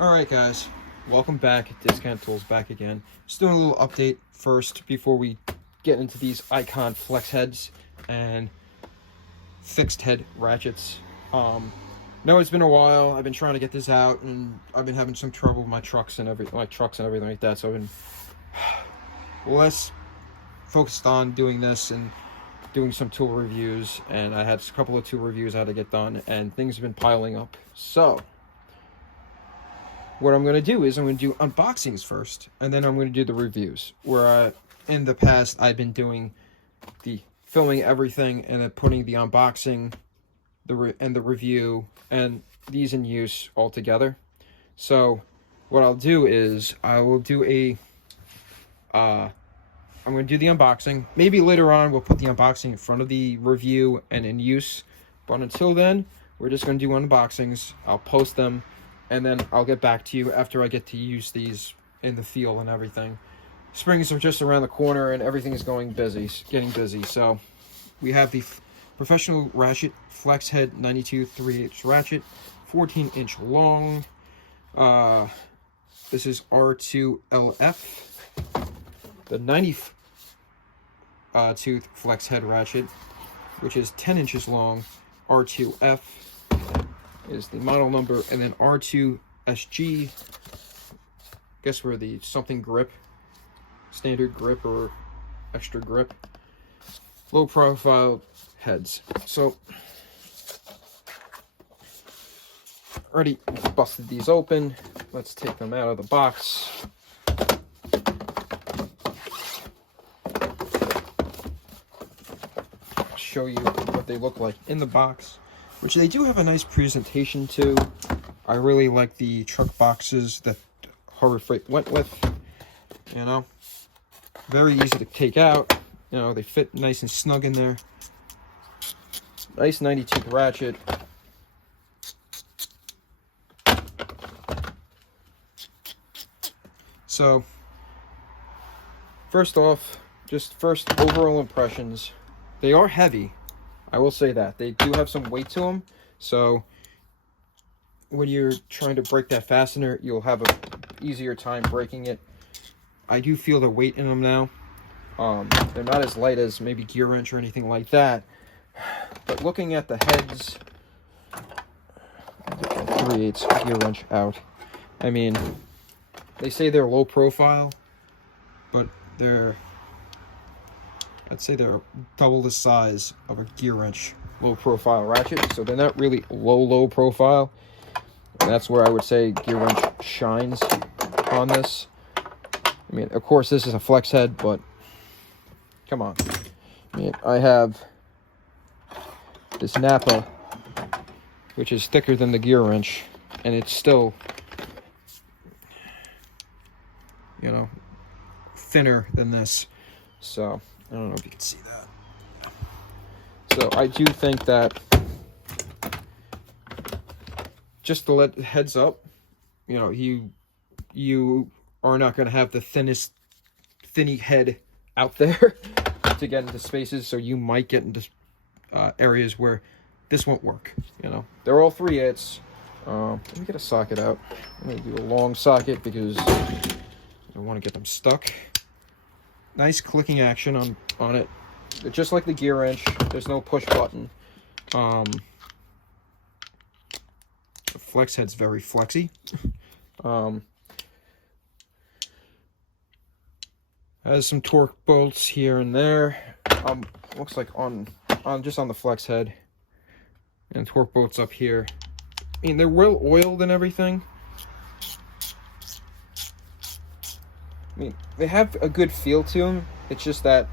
Alright guys, welcome back. Discount Tools back again. Just doing a little update first before we get into these icon flex heads and fixed head ratchets. No, it's been a while. I've been trying to get this out and I've been having some trouble with my trucks and everything like that, so I've been less focused on doing this and doing some tool reviews, and I had a couple of tool reviews I had to get done and things have been piling up. So what I'm going to do is I'm going to do unboxings first, and then I'm going to do the reviews. Where in the past, I've been doing the filming everything and then putting the unboxing and the review and these in use all together. So what I'll do is I will do I'm going to do the unboxing. Maybe later on we'll put the unboxing in front of the review and in use. But until then, we're just going to do unboxings. I'll post them, and then I'll get back to you after I get to use these in the field and everything. Springs are just around the corner and everything is getting busy. So we have the Professional Ratchet Flex Head 92 3/8 ratchet, 14-inch long. This is R2LF. The 90-tooth flex head ratchet, which is 10 inches long. R2F is the model number, and then R2SG, guess we're the something grip, standard grip or extra grip, low profile heads. So already busted these open. Let's take them out of the box. Show you what they look like in the box, which they do have a nice presentation too. I really like the truck boxes that Harbor Freight went with. You know, very easy to take out. You know, they fit nice and snug in there. Nice 92-tooth ratchet. So first off, just first overall impressions. They are heavy, I will say that. They do have some weight to them, so when you're trying to break that fastener, you'll have a easier time breaking it. I do feel the weight in them now. They're not as light as maybe gear wrench or anything like that, but looking at the heads, 3/8 gear wrench out. I mean, they say they're low profile, but I'd say they're double the size of a gear wrench low profile ratchet, so they're not really low profile. And that's where I would say gear wrench shines on this. I mean, of course this is a flex head, but come on. I mean, I have this Napa, which is thicker than the gear wrench, and it's still, you know, thinner than this. So I don't know if you can see that. So I do think that, just to let heads up, you know, you are not going to have the thinny head out there to get into spaces, so you might get into areas where this won't work. You know, they're all 3/8. Let me get a socket out. I'm going to do a long socket because I don't want to get them stuck. Nice clicking action on it. Just like the gear wrench, there's no push button. The flex head's very flexy. Has some torque bolts here and there. Looks like on just on the flex head, and torque bolts up here. I mean, they're well oiled and everything. I mean, they have a good feel to them. It's just that,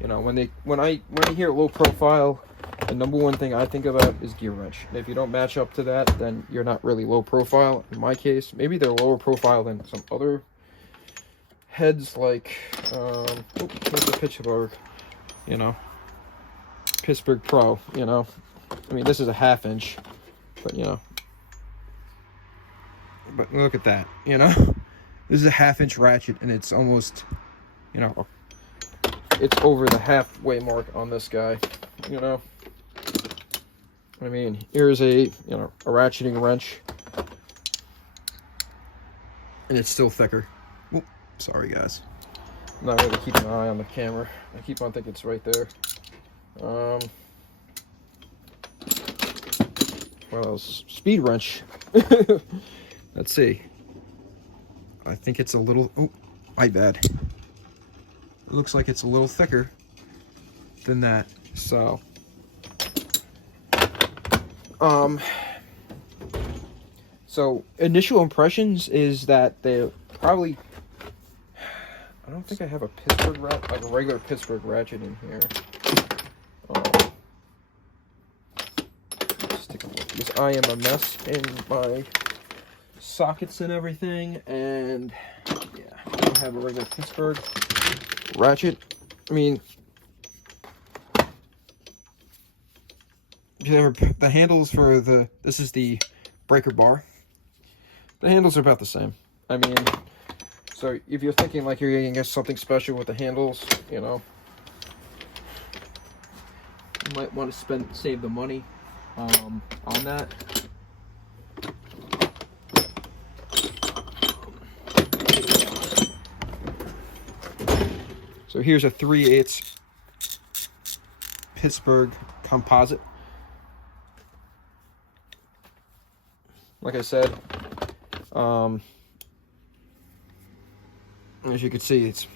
you know, when I hear low profile, the number one thing I think about is gear wrench. And if you don't match up to that, then you're not really low profile. In my case, maybe they're lower profile than some other heads, like here's the Pittsburgh, you know, Pittsburgh Pro. You know, I mean, this is a 1/2 inch, but you know, but look at that, you know. This is a 1/2 inch ratchet, and it's almost, you know, it's over the halfway mark on this guy, you know. I mean, here's a, you know, a ratcheting wrench. and it's still thicker. Oop, sorry guys. I'm not really keeping an eye on the camera. I keep on thinking it's right there. What else? Speed wrench. Let's see. I think it's a little, oh, my bad. It looks like it's a little thicker than that. So, so initial impressions is that they probably, I don't think I have a Pittsburgh ratchet, like a regular Pittsburgh ratchet in here. Let's take a look, because I am a mess in my sockets and everything, and yeah, I don't have a regular Pittsburgh ratchet. I mean, the handles for this is the breaker bar. The handles are about the same. I mean, so if you're thinking like you're gonna get something special with the handles, you know, you might want to save the money on that. So here's a 3/8 Pittsburgh composite. Like I said, as you can see, it's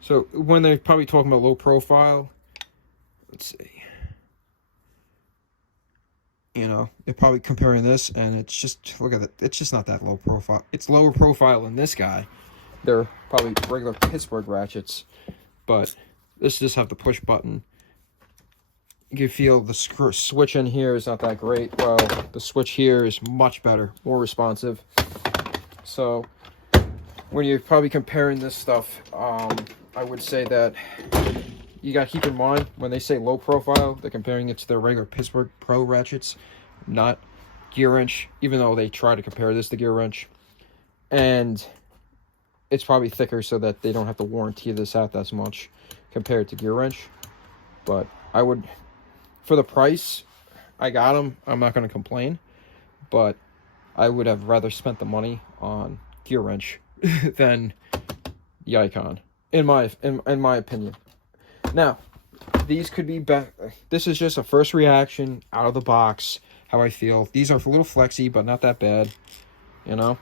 so when they're probably talking about low profile, let's see, you know, they're probably comparing this, and it's just, look at it, it's just not that low profile. It's lower profile than this guy. They're probably regular Pittsburgh ratchets, but this just have the push button. You can feel the switch in here is not that great. Well, the switch here is much better, more responsive. So when you're probably comparing this stuff, I would say that you got to keep in mind when they say low profile, they're comparing it to their regular Pittsburgh Pro ratchets, not gear wrench, even though they try to compare this to gear wrench. And it's probably thicker so that they don't have to warranty this out as much compared to gear wrench. But I would, for the price, I got them. I'm not going to complain, but I would have rather spent the money on gear wrench than the Icon, in my opinion. Now, these could be better. This is just a first reaction out of the box, how I feel. These are a little flexy, but not that bad, you know.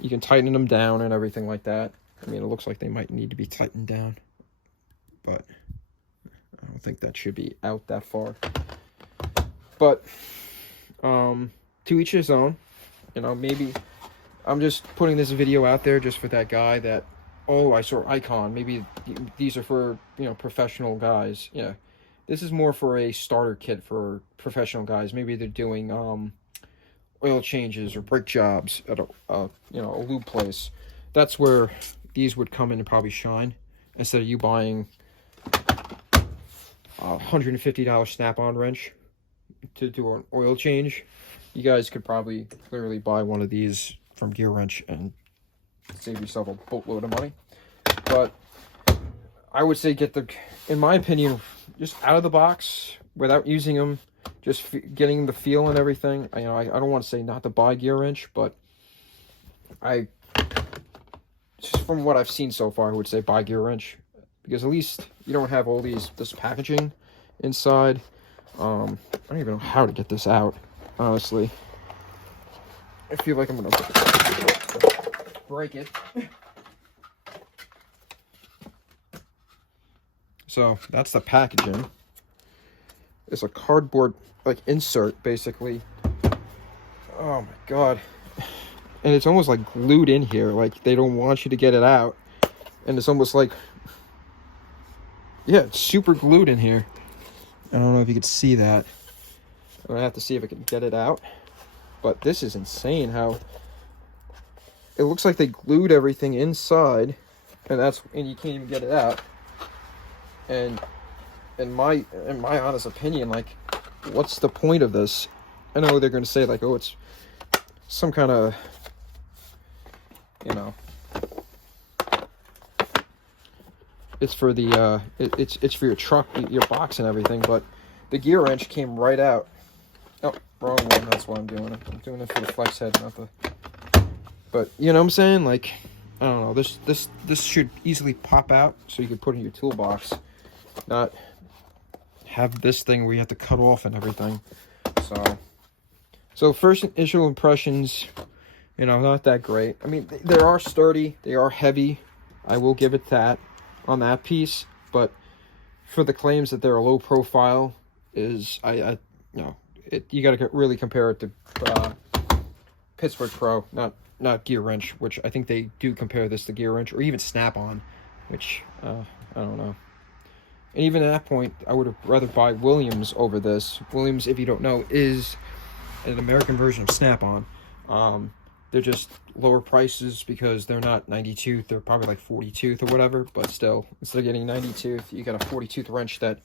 You can tighten them down and everything like that. I mean, it looks like they might need to be tightened down, but I don't think that should be out that far. But to each his own. You know, maybe I'm just putting this video out there just for that guy that, oh, I saw Icon. Maybe these are for, you know, professional guys. Yeah, this is more for a starter kit for professional guys. Maybe they're doing oil changes or brake jobs at a you know, a lube place. That's where these would come in and probably shine, instead of you buying a $150 snap-on wrench to do an oil change. You guys could probably clearly buy one of these from Gear Wrench and save yourself a boatload of money. But I would say get the, in my opinion, just out of the box without using them, just getting the feel and everything. You know, I don't want to say not to buy Gear Wrench, but just from what I've seen so far, I would say buy Gear Wrench, because at least you don't have all this packaging inside. I don't even know how to get this out, honestly. I feel like I'm gonna break it. So that's the packaging. It's a cardboard like insert, basically. Oh my god. And it's almost like glued in here, like they don't want you to get it out. And it's almost like, yeah, it's super glued in here. I don't know if you could see that. I'm gonna have to see if I can get it out. But this is insane how it looks like they glued everything inside, and you can't even get it out. And in my honest opinion, like, what's the point of this? I know they're gonna say like, oh, it's some kind of, you know, it's for the it's for your truck, your box and everything, but the gear wrench came right out. Oh, wrong one. That's why I'm doing it. I'm doing it for the flex head, not the But you know what I'm saying? Like, I don't know. This should easily pop out, so you can put it in your toolbox, not have this thing where you have to cut off and everything. So first initial impressions, you know, not that great. I mean, they are sturdy, they are heavy. I will give it that on that piece, but for the claims that they're a low profile, is you know, you got to really compare it to Pittsburgh Pro, not Gear Wrench, which I think they do compare this to Gear Wrench, or even Snap-on, which I don't know. And even at that point, I would have rather buy Williams over this. Williams, if you don't know, is an American version of Snap-on. They're just lower prices because they're not 90 tooth. They're probably like 40 tooth or whatever. But still, instead of getting 90 tooth, you got a 40 tooth wrench that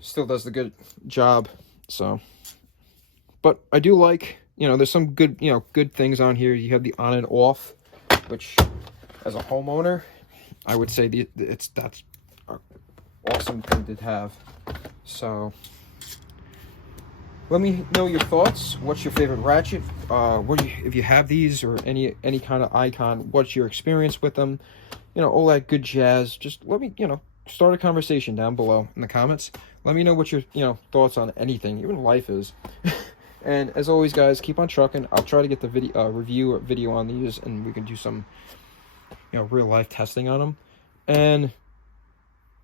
still does the good job. So, but I do like, you know, there's some good, you know, good things on here. You have the on and off, which as a homeowner, I would say that's an awesome thing to have. So let me know your thoughts. What's your favorite ratchet? If you have these or any kind of icon, what's your experience with them? You know, all that good jazz. Just let me, you know, start a conversation down below in the comments. Let me know what your, you know, thoughts on anything, even life is. And as always, guys, keep on trucking. I'll try to get the video review or video on these, and we can do some, you know, real life testing on them. And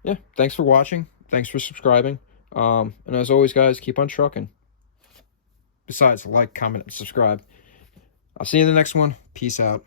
yeah, thanks for watching. Thanks for subscribing. And as always, guys, keep on trucking. Besides, like, comment, and subscribe. I'll see you in the next one. Peace out.